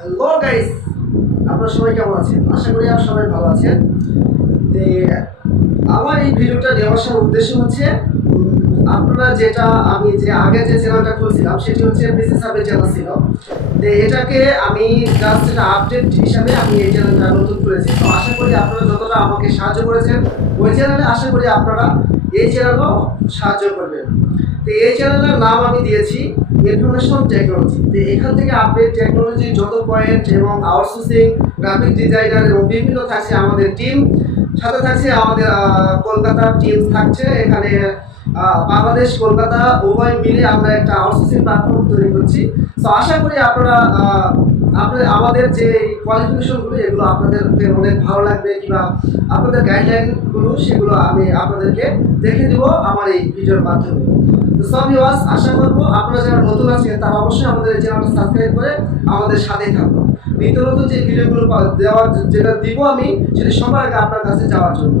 Hello guys, আপনারা সবাই কেমন আছেন? আশা করি আপনারা সবাই ভালো আছেন। তো আমার এই ভিডিওটা দেওয়ার আসার উদ্দেশ্য হচ্ছে আপনারা যেটা আমি যে আগে যে চ্যানেলটা খুলছিলাম সেটি হচ্ছে বিজনেস হাবের চ্যানেল ছিল। তো এটাকে আমি জাস্ট এটা আপডেট হিসাবে আমি এই চ্যানেলটা নতুন করেছি। তো আশা করি আপনারা যতটা আমাকে সাহায্য করেছেন ওই চ্যানেলে, আশা করি আপনারা এই চ্যানেলও সাহায্য করবেন। তো এই চ্যানেলের নাম আমি দিয়েছি ইনফরমেশন টেকনোলজি। তো এখান থেকে আপডেট টেকনোলজি যত পয়েন্ট এবং আউটসোর্সিং, গ্রাফিক ডিজাইনার এবং বিভিন্ন থাকছে আমাদের টিম, সাথে থাকছে আমাদের কলকাতার টিম থাকছে এখানে। বাংলাদেশ কলকাতা উভয় মিলে আমরা একটা আউটসোর্সিং প্ল্যাটফর্ম তৈরি করছি। তো আশা করি আপনারা আমাদের যে কোয়ালিফিকেশনগুলো এগুলো আপনাদেরকে অনেক ভালো লাগবে, কিংবা আপনাদের গাইডলাইনগুলো সেগুলো আমি আপনাদেরকে দেখে দেবো আমার এই ভিডিওর মাধ্যমে। তো সব ভিউয়ার্স, আশা করবো আপনারা যারা নতুন আছেন তারা অবশ্যই আমাদের এই চ্যানেলটা সাবস্ক্রাইব করে আমাদের সাথেই থাকবো। নিত্য নতুন যে ভিডিওগুলো দেওয়ার যেটা দিব আমি সেটা সবার আগে আপনার কাছে যাওয়ার জন্য।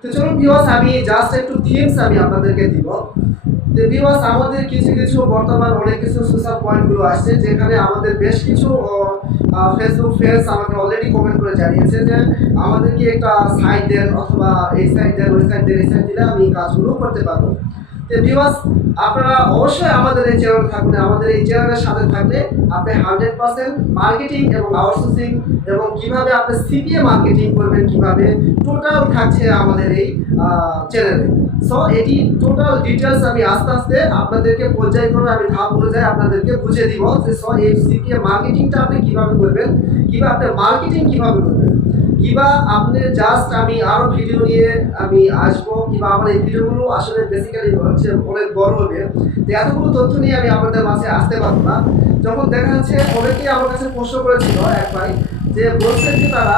তো চলুন ভিউয়ার্স, আমি জাস্ট একটু থিমস আমি আপনাদেরকে দিব। তো ভিউয়ার্স, আমাদের কিছু কিছু বর্তমান অনেক কিছু সোশ্যাল পয়েন্টগুলো আসছে, যেখানে আমাদের বেশ কিছু ফেসবুক ফ্রেন্ডস আমাকে অলরেডি কমেন্ট করে জানিয়েছে যে আমাদেরকে একটা সাইট দেন, অথবা এই সাইট দেন, ওই সাইট দেন, এই সাইট দিলে আমি কাজগুলো করতে পারবো। তো ভিউয়ার্স, আপনারা অবশ্যই আমাদের এই চ্যানেল থাকলে, আমাদের এই চ্যানেলের সাথে থাকলে আপনি 100% মার্কেটিং এবং আউটসোর্সিং এবং কিভাবে আপনি সিপিএ মার্কেটিং করবেন, কিভাবে টোটাল থাকছে আমাদের এই চ্যানেলে। সো এটি টোটাল ডিটেলস আমি আস্তে আস্তে আপনাদেরকে পর্যায়ক্রমে আমি ধাপ অনুযায়ী আপনাদেরকে বুঝিয়ে দিব যে সো এই সিপিএ মার্কেটিংটা আপনি কিভাবে করবেন, কিংবা আপনি মার্কেটিং কিভাবে করবেন, কিংবা আপনি জাস্ট আমি আরও ভিডিও নিয়ে আমি আসবো, কিংবা আমার এই ভিডিওগুলো আসলে বেসিক্যালি হচ্ছে অনেক বড় হবে। তো এতগুলো তথ্য নিয়ে আমি আপনাদের মাঝে আসতে পারবো না। যখন দেখা যাচ্ছে অনেকেই আমার কাছে প্রশ্ন করেছিল এক ভাই, যে বলছেন যে তারা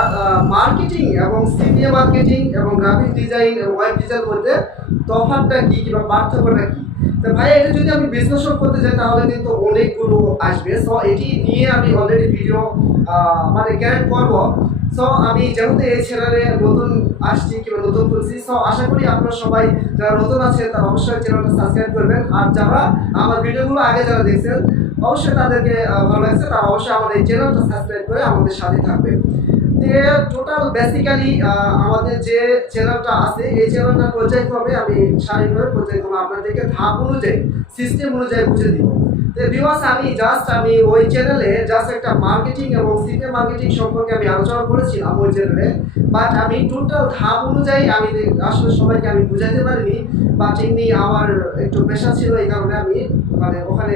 মার্কেটিং এবং সিপিএ মার্কেটিং এবং গ্রাফিক ডিজাইন এবং ওয়েব ডিজাইন মধ্যে তফাৎটা কী কিংবা পার্থক্যটা কী। তো ভাই, এটা যদি আমি বিশ্লেষণ করতে যাই তাহলে কিন্তু অনেকগুলো আসবে। সো এটি নিয়ে আমি অলরেডি ভিডিও মানে ক্যারেক্ট করবো। সো আমি যেহেতু এই চ্যানেলে নতুন আসছি কিংবা নতুন খুলছি, সো আশা করি আপনারা সবাই যারা নতুন আছেন তারা অবশ্যই চ্যানেলটা সাবস্ক্রাইব করবেন। আর যারা আমার ভিডিওগুলো আগে যারা দেখছেন অবশ্যই তাদেরকে ভালো লাগছে, তারা অবশ্যই আমার এই চ্যানেলটা সাবস্ক্রাইব করে আমাদের সাথে থাকবে। টোটাল বেসিক্যালি আমাদের যে চ্যানেলটা আছে এই চ্যানেলটা পর্যায়ক্রমে আমি সারিভাবে পর্যায়ক্রমে আপনাদেরকে ধাপ অনুযায়ী, সিস্টেম অনুযায়ী বুঝে দিব। তো ভিউয়ার্স, আমি ওই চ্যানেলে জাস্ট একটা মার্কেটিং এবং সিপিএ মার্কেটিং সম্পর্কে আমি আলোচনা করেছিলাম ওই চ্যানেলে, বাট আমি টোটাল ধাপ অনুযায়ী আমি আসলে সবাইকে আমি বুঝাইতে পারিনি, বাট এমনি আমার একটু পেশা ছিল, এই কারণে আমি মানে ওখানে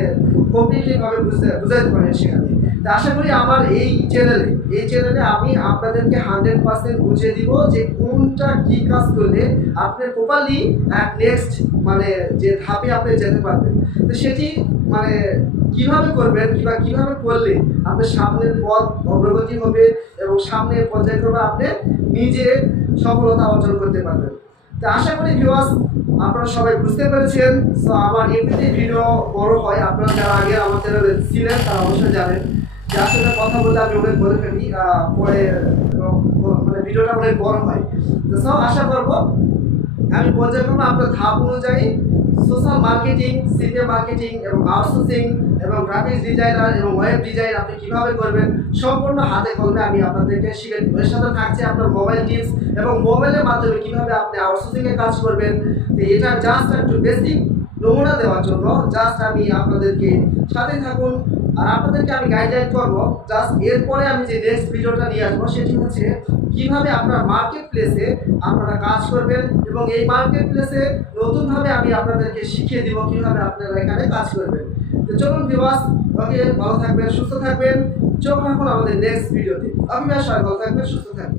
কমপ্লিটলি ভাবে বুঝাইতে পারি সেখানে। তা আশা করি আমার এই চ্যানেলে আমি আপনাদেরকে 100% বুঝিয়ে দিব যে কোনটা কী কাজ করলে আপনি প্রপারলি নেক্সট মানে যে ধাপে আপনি যেতে পারবেন। তো সেটি মানে কিভাবে করবেন কিংবা কিভাবে করলে আপনার সামনের পথ অগ্রগতি হবে এবং সামনের পর্যায়ক্রমে আপনি নিজে সফলতা অর্জন করতে পারবেন। তো আশা করি ভিউয়ার্স আপনারা সবাই বুঝতে পেরেছেন। সো আমার এমনিতেই ভিডিও বড় হয়, আপনারা যারা আগে আমার চ্যানেলে ছিলেন তারা অবশ্যই জানেন যে আসলে কথা বলতে আমি অনেক বলে ফেলি, পরে মানে ভিডিওটা অনেক বড় হয়। তো সব আশা করবো আমি পর্যায়ক্রমে আপনার ধাপ অনুযায়ী সোশ্যাল মার্কেটিং, সিপিএ মার্কেটিং এবং আউটসোর্সিং এবং গ্রাফিক্স ডিজাইনার এবং ওয়েব ডিজাইন আপনি কীভাবে করবেন সম্পূর্ণ হাতে কলমে আমি আপনাদেরকে শিখে দেবো। এর সাথে থাকছে আপনার মোবাইল টিপস এবং মোবাইলের মাধ্যমে কীভাবে আপনি আউটসোর্সিংয়ে কাজ করবেন। তো এটা জাস্ট একটু বেসিক নমুনা দেওয়ার জন্য জাস্ট আমি আপনাদেরকে সাথে থাকুন, আর আপনাদেরকে আমি গাইডলাইন করবো। জাস্ট এরপরে আমি যে নেক্সট ভিডিওটা নিয়ে আসবো সেটি হচ্ছে কীভাবে আপনার মার্কেট প্লেসে আপনারা কাজ করবেন, এবং এই মার্কেট প্লেসে নতুনভাবে আমি আপনাদেরকে শিখিয়ে দিব কীভাবে আপনারা এখানে কাজ করবেন। তো চলুন ভিউয়ার্স, ওকে, ভালো থাকবেন, সুস্থ থাকবেন, চোখ রাখুন আমাদের নেক্সট ভিডিওতে। আমি সবাই ভালো থাকবেন, সুস্থ থাকবেন।